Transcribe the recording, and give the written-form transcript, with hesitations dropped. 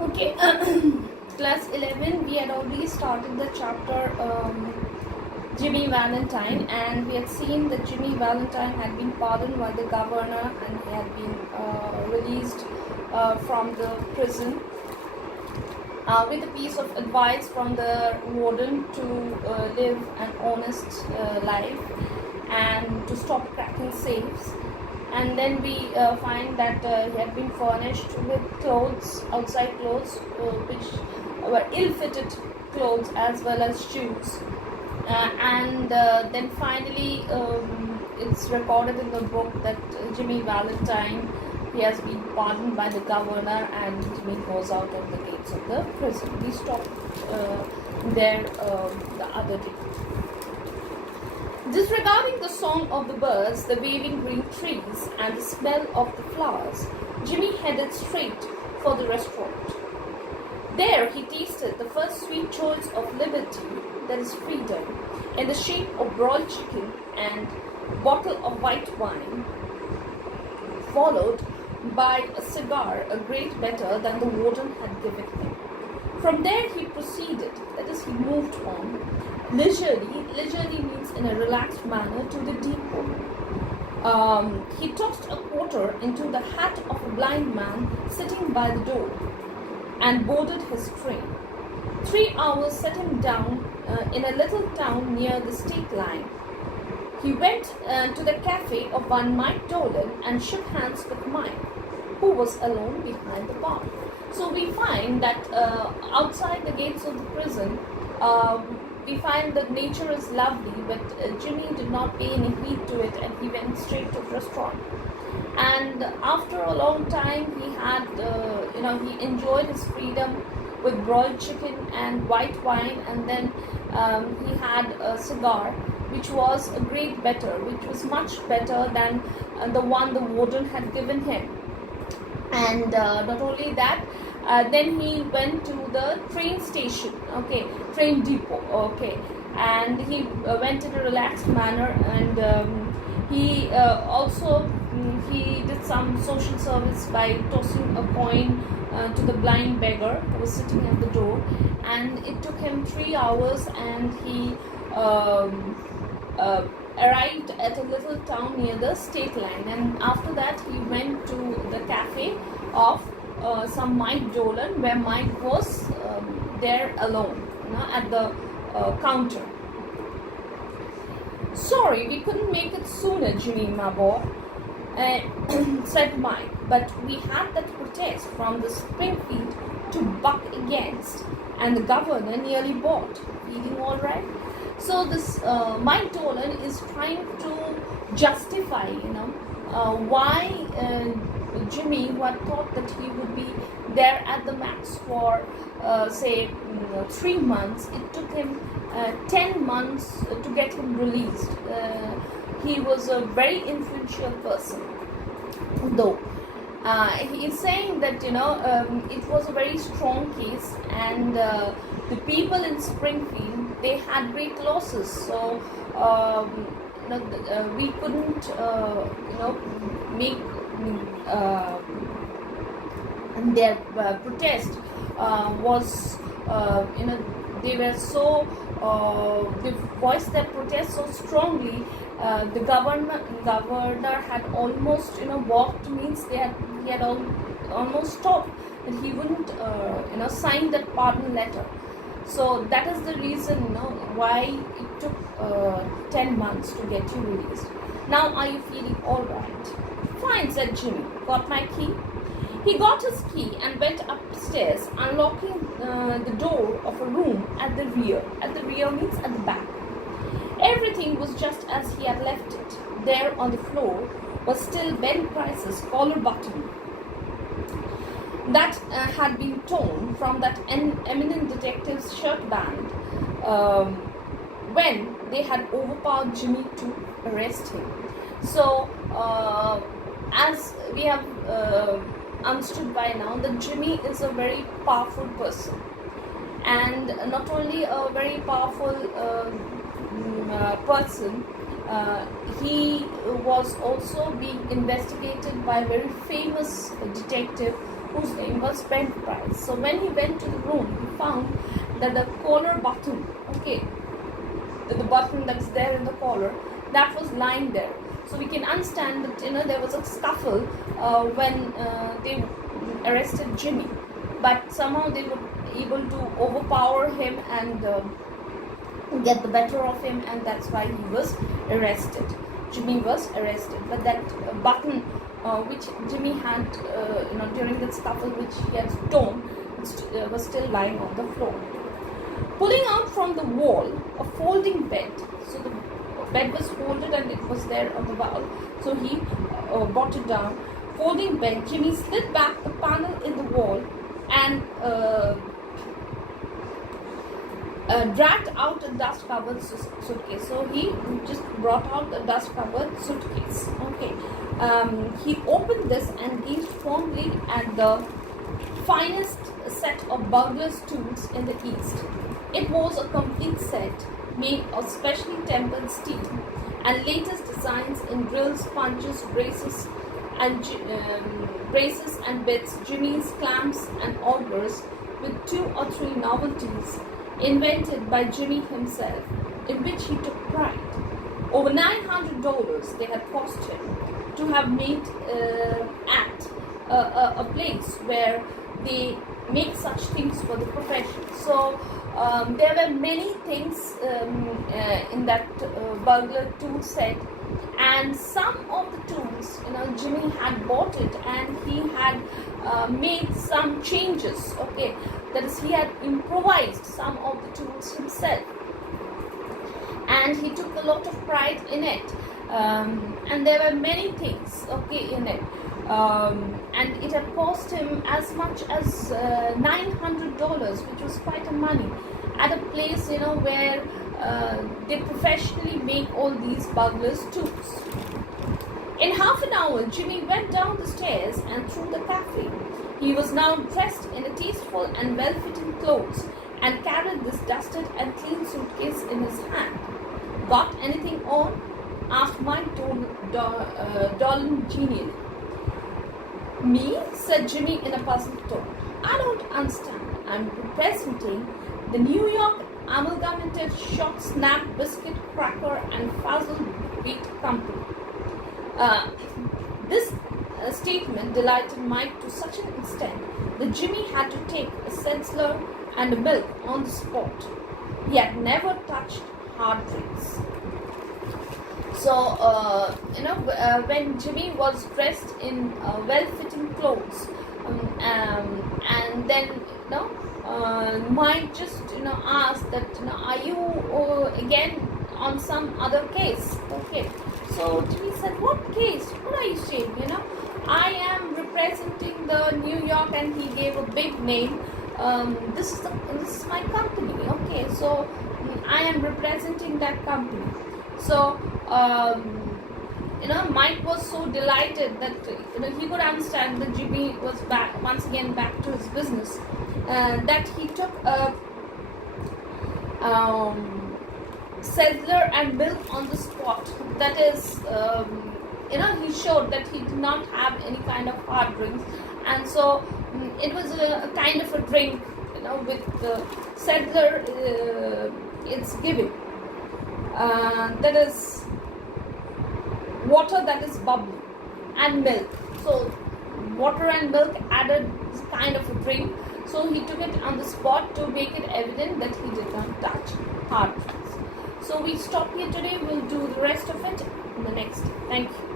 Okay, class 11, we had already started the chapter Jimmy Valentine, and we had seen that Jimmy Valentine had been pardoned by the governor and he had been released from the prison with a piece of advice from the warden to live an honest life and to stop cracking safes. And then we find that he had been furnished with clothes, outside clothes, which were ill-fitted clothes as well as shoes. And then finally it's recorded in the book that Jimmy Valentine, he has been pardoned by the governor and Jimmy goes out of the gates of the prison. We stopped there the other day. Disregarding the song of the birds, the waving green trees, and the smell of the flowers, Jimmy headed straight for the restaurant. There he tasted the first sweet choice of liberty, that is freedom, in the shape of broiled chicken and bottle of white wine, followed by a cigar a great better than the warden had given him. From there he proceeded, that is, he moved on, leisurely means in a relaxed manner, to the depot. He tossed a quarter into the hat of a blind man sitting by the door and boarded his train. 3 hours set him down in a little town near the state line. He went to the cafe of one Mike Dolan and shook hands with Mike, who was alone behind the bar. So we find that outside the gates of the prison, we find that nature is lovely, but Jimmy did not pay any heed to it and he went straight to the restaurant. And after a long time, he had, he enjoyed his freedom with broiled chicken and white wine, and then he had a cigar, which was a great better, which was much better than the one the warden had given him. And not only that, then he went to the train station, train depot, and he went in a relaxed manner, and he also he did some social service by tossing a coin to the blind beggar who was sitting at the door, and it took him 3 hours, and he arrived at a little town near the state line. And after that he went to the cafe of some Mike Dolan, where Mike was there alone, at the counter. "Sorry, we couldn't make it sooner, Jimmy, my boy," said Mike, "but we had that protest from the Springfield to buck against, and the governor nearly bought. Feeling all right?" So this Mike Dolan is trying to justify, why Jimmy, who had thought that he would be there at the max for 3 months, it took him 10 months to get him released. He was a very influential person, though. He is saying that it was a very strong case, and the people in Springfield, they had great losses, so we couldn't make their protest was they were so they voiced their protest so strongly. The governor had almost walked, means he had almost stopped, and he wouldn't sign that pardon letter. So that is the reason why it took 10 months to get you released. Now are you feeling all right? Fine, said Jimmy. Got my key? He got his key and went upstairs, unlocking the door of a room at the rear. At the rear means at the back. Everything was just as he had left it. There on the floor was still Ben Price's collar button that had been torn from that eminent detective's shirt band when they had overpowered Jimmy to arrest him. So, as we have understood by now, that Jimmy is a very powerful person, and not only a very powerful person, he was also being investigated by a very famous detective whose name was Ben Price. So when he went to the room, he found that the collar button, okay, the button that's there in the collar, that was lying there. So we can understand that there was a scuffle when they arrested Jimmy, but somehow they were able to overpower him and get the better of him, and that's why he was arrested. Jimmy was arrested, but that button which Jimmy had during that scuffle, which he had torn, was still lying on the floor. Pulling out from the wall a folding bed, so the bed was folded and it was there on the wall, so he brought it down. Folding bed, Jimmy slid back the panel in the wall and dragged out a dust-covered suitcase. So he just brought out a dust-covered suitcase. Okay, he opened this and gazed fondly at the finest set of burglar's tools in the East. It was a complete set made of specially tempered steel and latest designs in drills, punches, braces, and bits, jimmies, clamps, and augers, with 2 or 3 novelties invented by Jimmy himself, in which he took pride. Over $900 they had cost him to have made at a place where they make such things for the profession. So there were many things in that burglar tool set, and some of the tools, Jimmy had bought it and he had made some changes. Okay, that is, he had improvised some of the tools himself, and he took a lot of pride in it. And there were many things, okay, in it. And it had cost him as much as $900, which was quite a money, at a place where they professionally make all these burglars' tools. In half an hour, Jimmy went down the stairs and through the cafe. He was now dressed in a tasteful and well-fitting clothes and carried this dusted and clean suitcase in his hand. "Got anything on?" asked Mike Dolan genially. "Me?" said Jimmy in a puzzled tone. "I don't understand. I'm representing the New York Amalgamated Shot Snap Biscuit Cracker and Fuzzle Wheat Company." This statement delighted Mike to such an extent that Jimmy had to take a Setzler and a milk on the spot. He had never touched hard drinks. So, when Jimmy was dressed in well-fitting clothes, and then, Mike just, asked that, "Are you again on some other case?" Okay. So Jimmy said, "What case? What are you saying? I am representing the New York," and he gave a big name. This is my company. Okay. So I am representing that company. So, Mike was so delighted that, he could understand that Jimmy was once again back to his business, that he took a Settler and milk on the spot. That is, he showed that he did not have any kind of hard drinks, and so it was a kind of a drink, with the Settler, it's giving. That is water that is bubbly, and milk. So water and milk added kind of a drink. So he took it on the spot to make it evident that he did not touch hard drinks. So we stop here today. We'll do the rest of it in the next. Thank you.